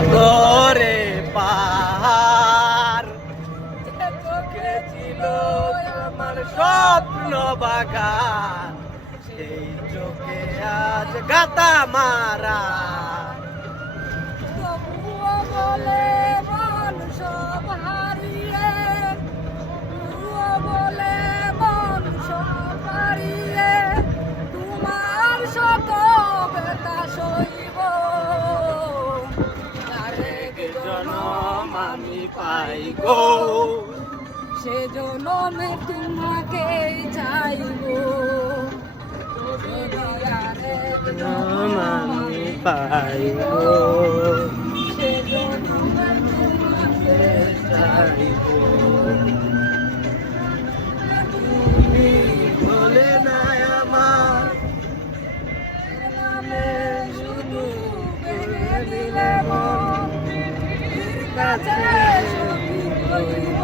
সাগরে পাহাড় চোখে ছিল আমার স্বপ্ন বাগান, সেই চোখে আজ গাতা মারা। তবুও বলে মন সব হারিয়ে, তবুও বলে মন সব হারিয়ে, তোমার শত ব্যথা সইব। আরেক জনম আমি পাই গো, সে জনমে তোমাকে চাইব। আরেক জনম আমি পাই গো, সে জনমে তোমাকে চাইব। তুমি বলে নাই আমার নামে শুধু বেঁধে দিলে মন, কাছে সখী হইব।